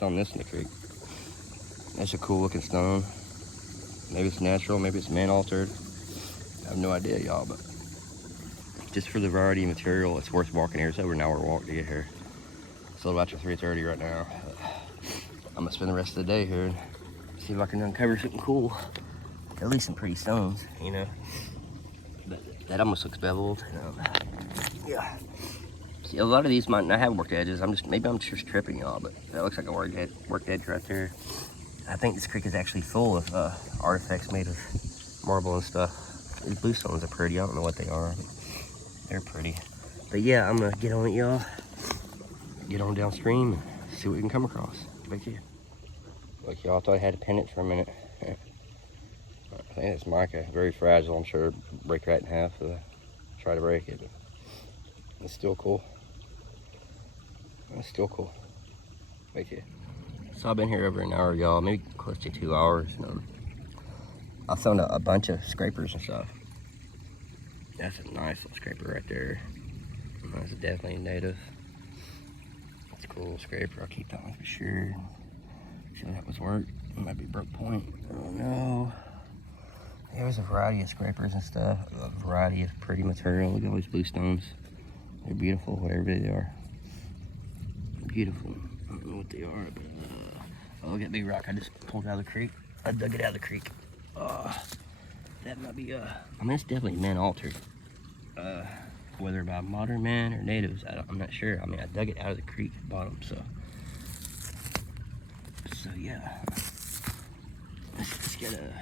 on this in the creek. That's a cool looking stone. Maybe it's natural, maybe it's man altered. I have no idea, y'all, but just for the variety of material, it's worth walking here. It's over an hour walk to get here. It's a little after 3:30 right now. I'm gonna spend the rest of the day here and see if I can uncover something cool. At least some pretty stones, you know. But that almost looks beveled. Yeah. See, a lot of these might not have worked edges. Maybe I'm just tripping, y'all, but that looks like a worked edge right there. I think this creek is actually full of artifacts made of marble and stuff. These blue stones are pretty. I don't know what they are, but they're pretty. But yeah, I'm gonna get on it, y'all. Get on downstream and see what we can come across. Back here. Look, y'all, I thought I had to pin it for a minute. I think it's mica, very fragile. I'm sure it'll break right in half if I try to break it. But it's still cool. It's still cool. Back here. So I've been here over an hour, y'all, maybe close to 2 hours. I found a bunch of scrapers and stuff. That's a nice little scraper right there. That's definitely native. That's a cool scraper. I'll keep that one for sure. See how that was worked. It might be broke point. Oh no. There's a variety of scrapers and stuff. A variety of pretty material. Look at all these blue stones. They're beautiful, whatever they are. Beautiful. I don't know what they are, but oh, look at that big rock I just pulled out of the creek. I dug it out of the creek. That might be I mean, it's definitely man altered. Whether by modern man or natives, I'm not sure. I mean, I dug it out of the creek bottom, so yeah. It's got a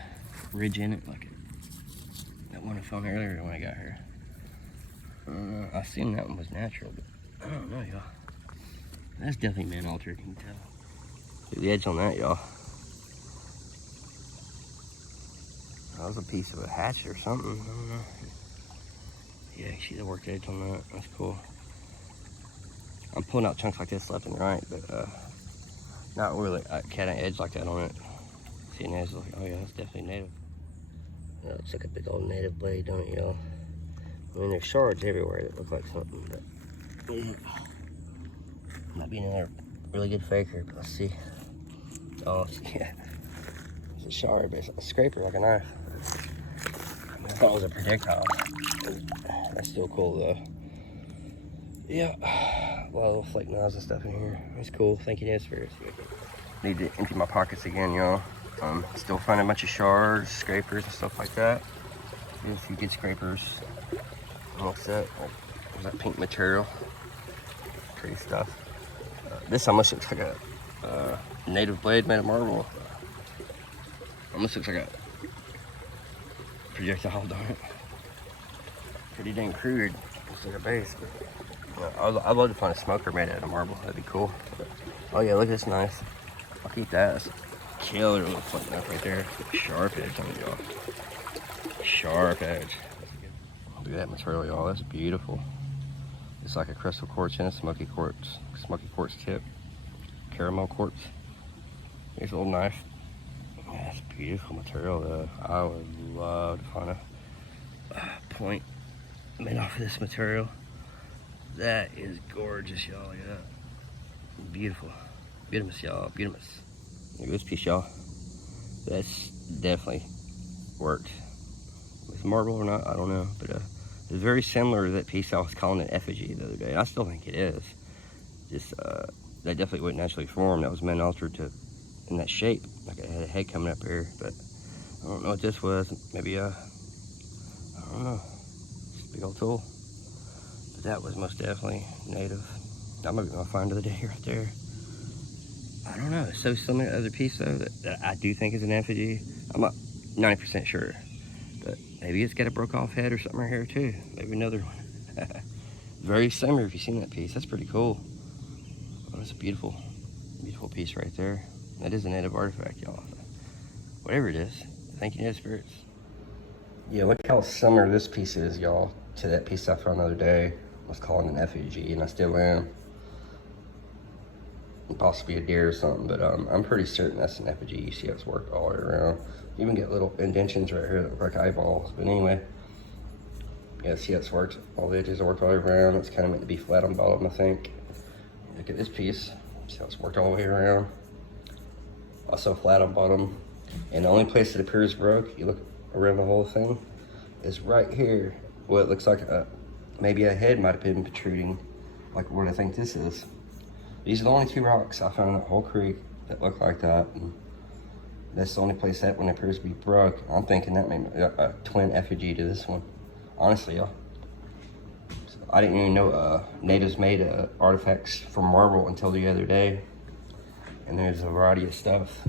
ridge in it, like that one I found earlier when I got here. I assume that one was natural, but I don't know, y'all. That's definitely man altered, you can tell. Look at the edge on that, y'all. That was a piece of a hatchet or something. I don't know. Yeah, you see the worked edge on that. That's cool. I'm pulling out chunks like this left and right, but not really a cat edge like that on it. See an edge, like, oh yeah, that's definitely native. Yeah, it's like a big old native blade, don't it, y'all? I mean, there's shards everywhere that look like something, but yeah. Might be another really good faker, but let's see. Oh, yeah. It's a shard, but it's a scraper like a knife. I thought it was a projectile. That's still cool though. Yeah. A lot of little flake knives and stuff in here. That's cool. Thank you, Nesper. Need to empty my pockets again, y'all. Still finding a bunch of shards, scrapers, and stuff like that. There's a few good scrapers. What's that? There's that pink material. Pretty stuff. This almost looks like a native blade made of marble. Almost looks like a projectile, don't it? Pretty dang crude. Looks like a base. But, I'd love to find a smoker made out of marble. That'd be cool. But, oh yeah, look at this knife. I'll keep that. That's a killer little flint knife right there. Sharp edge on it, y'all. Sharp edge. Look at that material, y'all. That's beautiful. It's like a crystal quartz and a smoky quartz tip. Caramel quartz. Here's a little knife. Yeah, that's beautiful material though. I would love to find a point made off of this material. That is gorgeous, y'all. Yeah. Beautiful. Beautiful, y'all. Beautiful. Look at this piece, y'all. That's definitely worked. With marble or not, I don't know. But it's very similar to that piece I was calling an effigy the other day. I still think it is. Just that definitely wouldn't naturally form. That was man altered to in that shape. Like it had a head coming up here, but I don't know what this was. Maybe I don't know. Just a big old tool. But that was most definitely native. That might be my find of the day right there. I don't know. It's so similar to the other piece though that I do think is an effigy. I'm not 90% sure. But maybe it's got a broke off head or something right here too. Maybe another one. Very similar if you've seen that piece. That's pretty cool. Oh, that's a beautiful, beautiful piece right there. That is a native artifact, y'all. Whatever it is. Thank you, native spirits. Yeah, look how similar this piece is, y'all, to that piece I found the other day. I was calling an effigy, and I still am. Possibly a deer or something, but I'm pretty certain that's an effigy. You see how it's worked all the way around. You even get little indentions right here that look like eyeballs. But anyway, yeah, see how it's worked. All the edges are worked all the way around. It's kind of meant to be flat on the bottom, I think. Look at this piece. See how it's worked all the way around. Also flat on bottom. And the only place it appears broke, you look around the whole thing, is right here. Well, it looks like maybe a head might have been protruding, like what I think this is. These are the only two rocks I found in the whole creek that look like that. And that's the only place that one appears to be broke. I'm thinking that may be a twin effigy to this one. Honestly, y'all. So I didn't even know natives made artifacts from marble until the other day. And there's a variety of stuff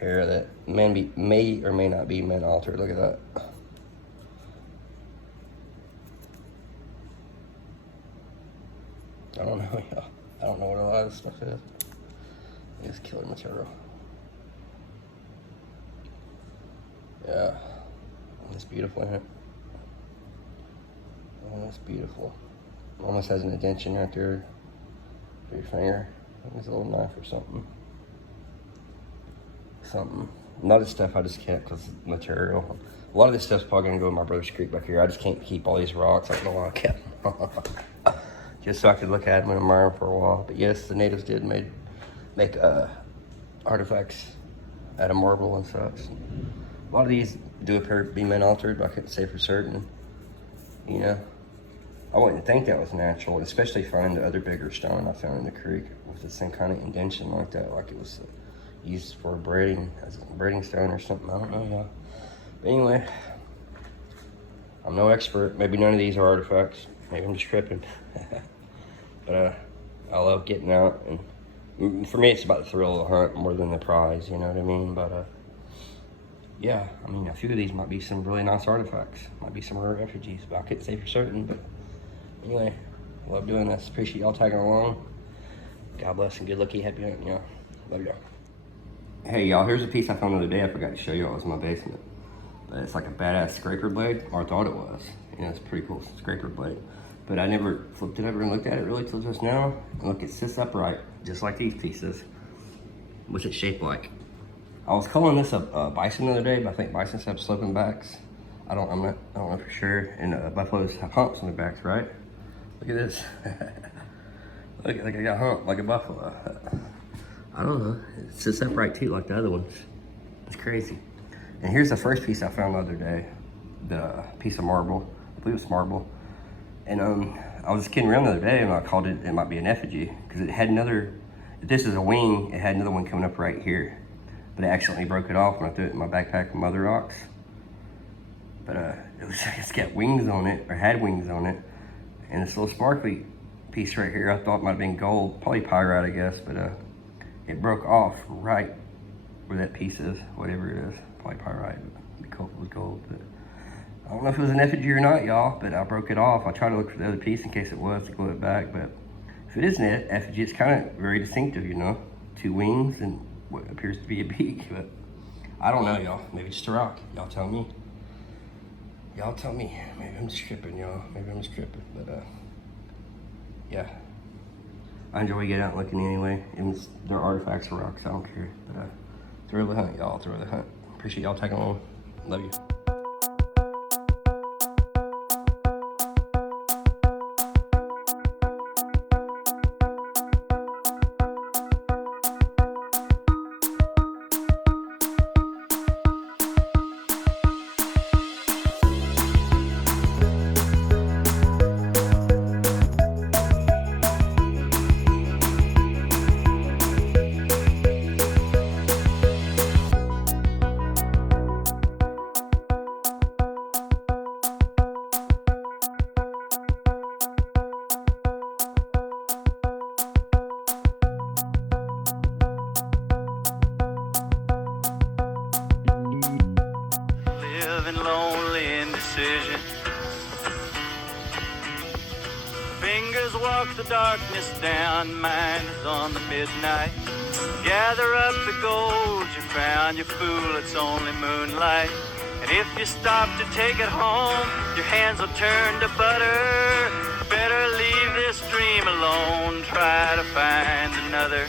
here that may or may not be man altered. Look at that. I don't know, y'all. I don't know what a lot of this stuff is. It's killer material. Yeah, it's beautiful, isn't it? Oh, that's beautiful. Almost has an indentation right there for your finger. It's a little knife or something. A lot of stuff I just kept because material. A lot of this stuff's probably gonna go in my brother's creek back here. I just can't keep all these rocks. I don't know why I kept them. Just so I could look at them and admire them for a while. But yes, the natives did make artifacts out of marble and such. A lot of these do appear to be man altered, but I couldn't say for certain. You know, I wouldn't think that was natural, especially finding the other bigger stone I found in the creek with the same kind of indentation like that, like it was used for braiding, as a braiding stone or something. I don't know, y'all. But anyway, I'm no expert. Maybe none of these are artifacts. Maybe I'm just tripping. But I love getting out, and for me, it's about the thrill of the hunt more than the prize. You know what I mean? But yeah, I mean, a few of these might be some really nice artifacts. Might be some rare effigies, but I couldn't say for certain. But anyway, I love doing this. Appreciate y'all tagging along. God bless and good lucky, happy hunting, y'all. Love y'all. Hey, y'all, here's a piece I found the other day. I forgot to show y'all. It was in my basement. But it's like a badass scraper blade, or I thought it was. You know, it's a pretty cool scraper blade. But I never flipped it over and looked at it really till just now. And look, it sits upright, just like these pieces. What's it shaped like? I was calling this a bison the other day, but I think bisons have sloping backs. I don't know for sure. And buffaloes have humps on their backs, right? Look at this. Look, like I got hump like a buffalo. I don't know. It sits upright too, like the other ones. It's crazy. And here's the first piece I found the other day. The piece of marble. I believe it's marble. And I was just kidding around the other day, and I called it might be an effigy, because it had another. If this is a wing, it had another one coming up right here. But I accidentally broke it off when I threw it in my backpack with my other rocks. But it's got wings on it, or had wings on it. And this little sparkly piece right here, I thought might have been gold, probably pyrite, I guess. But it broke off right where that piece is, whatever it is. Probably pyrite, but it'd be cool if it was gold. But I don't know if it was an effigy or not, y'all, but I broke it off. I tried to look for the other piece in case it was to glue it back, but if it is an effigy, it's kind of very distinctive, you know? Two wings and what appears to be a beak, but I don't know, y'all. Maybe just a rock. Y'all tell me. Y'all tell me. Maybe I'm just tripping, y'all. Maybe I'm just tripping, but yeah. I enjoy getting out looking anyway. Even they're artifacts or rocks, I don't care. But throw the hunt, y'all. Throw the hunt. Appreciate y'all tagging along. Love you. Lonely indecision. Fingers walk the darkness down, mind is on the midnight. Gather up the gold you found, you fool, it's only moonlight. And if you stop to take it home, your hands will turn to butter. Better leave this dream alone, try to find another.